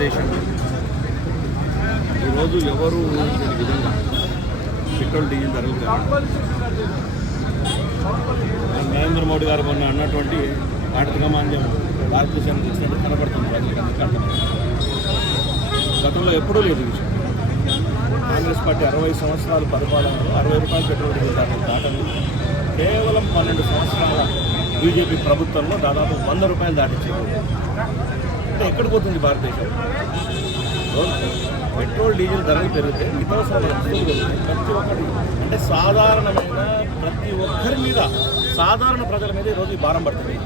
దేశం ఈరోజు ఎవరు ఊహించని విధంగా పెట్రోల్ డీజిల్ ధరలు నరేంద్ర మోడీ గారు మొన్న అన్నటువంటి ఆర్థిక మాంద్యం భారతదేశానికి ఇచ్చినట్టు కనబడుతుంది ప్రజలకు. గతంలో ఎప్పుడూ లేదు విషయం. కాంగ్రెస్ పార్టీ 60 సంవత్సరాల పరిపాలనలో 60 రూపాయలు పెట్రోల్ డీజిల్ ధరలు దాటలు కేవలం 12 సంవత్సరాల బీజేపీ ప్రభుత్వంలో దాదాపు 100 రూపాయలు దాటించేది. అంటే ఎక్కడికి పోతుంది భారతదేశం? పెట్రోల్ డీజిల్ ధరలు పెరిగితే నిత్యావసర వస్తువులు ప్రతి ఒక్కటి అంటే సాధారణమైన ప్రతి ఒక్కరి మీద సాధారణ ప్రజల మీద ఈరోజు ఈ భారం పడుతుంది.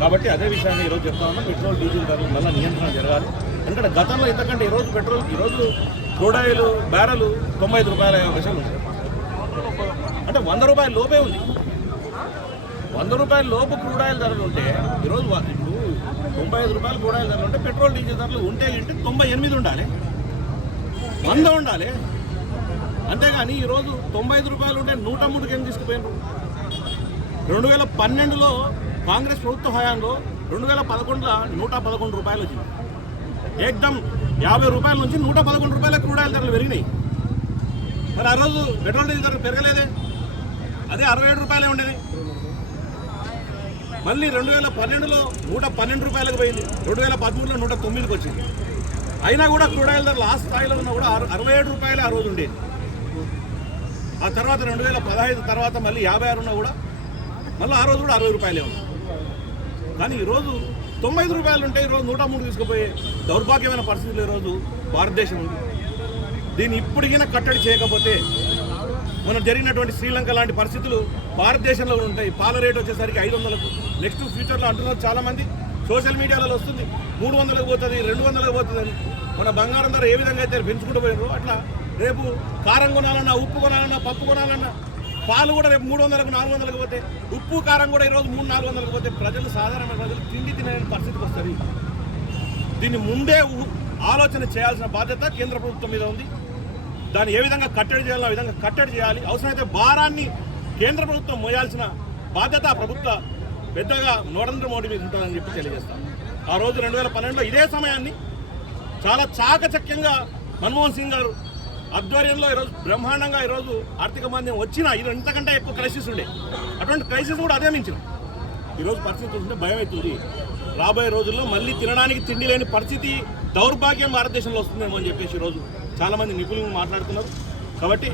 కాబట్టి అదే విషయాన్ని ఈరోజు చెప్తా ఉన్నాం. పెట్రోల్ డీజిల్ ధరలు మళ్ళీ నియంత్రణ జరగాలి. ఎందుకంటే గతంలో ఇంతకంటే ఈరోజు క్రూడ్ ఆయిల్ బ్యారెల్ 95 రూపాయల పైసలు ఉంది. అంటే 100 రూపాయల లోపే ఉంది. 100 రూపాయల లోపు క్రూడ్ ఆయిల్ ధరలు ఉంటే ఈరోజు ఇప్పుడు 95 రూపాయలు క్రూడ్ ఆయిల్ ధరలు ఉంటే పెట్రోల్ డీజిల్ ధరలు ఉంటే 98 ఉండాలి, 100 ఉండాలి. అంతేగాని ఈరోజు 95 రూపాయలు ఉంటే 103కి ఏం తీసుకుపోయినారు? 2012లో కాంగ్రెస్ ప్రభుత్వ హయాంలో 2011లో 111 రూపాయలు వచ్చింది. ఏకదమ్ 50 రూపాయల నుంచి 111 రూపాయల క్రూడ్ ఆయిల్ ధరలు పెరిగినాయి. మరి ఆ రోజు పెట్రోల్ డీజిల్ ధరలు పెరగలేదే, అదే 67 రూపాయలే ఉండేది. మళ్ళీ 2012లో 112 రూపాయలకు పోయింది, 2013లో 109కి వచ్చింది. అయినా కూడా క్రూడ్ ఆయిల్ ధరలు ఆ స్థాయిలో ఉన్నా కూడా 67 రూపాయలే ఆ రోజు ఉండేది. ఆ తర్వాత 2015 తర్వాత మళ్ళీ 56 ఉన్నా కూడా మళ్ళీ ఆ రోజు కూడా 60 రూపాయలే ఉంది. కానీ ఈరోజు 95 రూపాయలు ఉంటే ఈరోజు 103 తీసుకుపోయే దౌర్భాగ్యమైన పరిస్థితులు ఈరోజు భారతదేశం ఉంది. దీన్ని ఇప్పటికైనా కట్టడి చేయకపోతే మనం జరిగినటువంటి శ్రీలంక లాంటి పరిస్థితులు భారతదేశంలో ఉంటాయి. పాల రేటు వచ్చేసరికి 500కు నెక్స్ట్ ఫ్యూచర్లో అంటున్నారు చాలామంది. సోషల్ మీడియాలో వస్తుంది 300లకు పోతుంది, 200లకు పోతుంది అని. మన బంగారం ధర ఏ విధంగా అయితే పెంచుకుంటూ పోయినారో అట్లా రేపు కారం కొనాలన్నా, ఉప్పు కొనాలన్నా, పప్పు కొనాలన్నా, పాలు కూడా రేపు 300లకు 400లకు పోతే, ఉప్పు కారం కూడా ఈరోజు 300-400లకు పోతే సాధారణ ప్రజలు తిండి తినలేని పరిస్థితికి వస్తుంది. దీన్ని ముందే ఆలోచన చేయాల్సిన బాధ్యత కేంద్ర ప్రభుత్వం మీద ఉంది. దాన్ని ఏ విధంగా కట్టడి చేయాలో ఆ విధంగా కట్టడి చేయాలి. అవసరమైతే భారాన్ని కేంద్ర ప్రభుత్వం మోయాల్సిన బాధ్యత ప్రభుత్వ పెద్దగా నరేంద్ర మోడీ మీద ఉంటుందని చెప్పి తెలియజేస్తాం. ఆ రోజు 2012లో ఇదే సమయాన్ని చాలా చాకచక్యంగా మన్మోహన్ సింగ్ గారు ఆధ్వర్యంలో ఈరోజు బ్రహ్మాండంగా ఈరోజు ఆర్థిక మాంద్యం వచ్చినా ఇది ఇంతకంటే ఎక్కువ క్రైసిస్ ఉండే. అటువంటి క్రైసిస్ కూడా అధిగమించిన ఈరోజు పరిస్థితి చూస్తుంటే భయం అవుతుంది. రాబోయే రోజుల్లో మళ్ళీ తినడానికి తిండి లేని పరిస్థితి, దౌర్భాగ్యం భారతదేశంలో వస్తుందేమో అని చెప్పేసి ఈరోజు చాలామంది నిపుణులు మాట్లాడుతున్నారు. కాబట్టి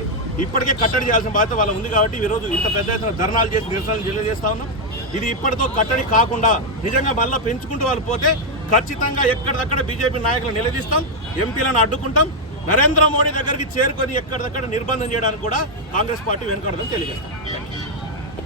ఇప్పటికే కట్టడి చేయాల్సిన బాధ్యత వాళ్ళ ఉంది. కాబట్టి ఈరోజు ఇంత పెద్ద ఎత్తున ధర్నాలు చేసి నిరసనలు తెలియజేస్తా ఉన్నాం. ఇది ఇప్పటితో కట్టడి కాకుండా నిజంగా మళ్ళీ పెంచుకుంటూ వాళ్ళు పోతే ఖచ్చితంగా ఎక్కడిదక్కడ బీజేపీ నాయకులను నిలదీస్తాం, ఎంపీలను అడ్డుకుంటాం. నరేంద్ర మోడీ దగ్గరికి చేరుకొని ఎక్కడిదక్కడ నిర్బంధం చేయడానికి కూడా కాంగ్రెస్ పార్టీ వెనుకాడదని తెలియజేస్తాం.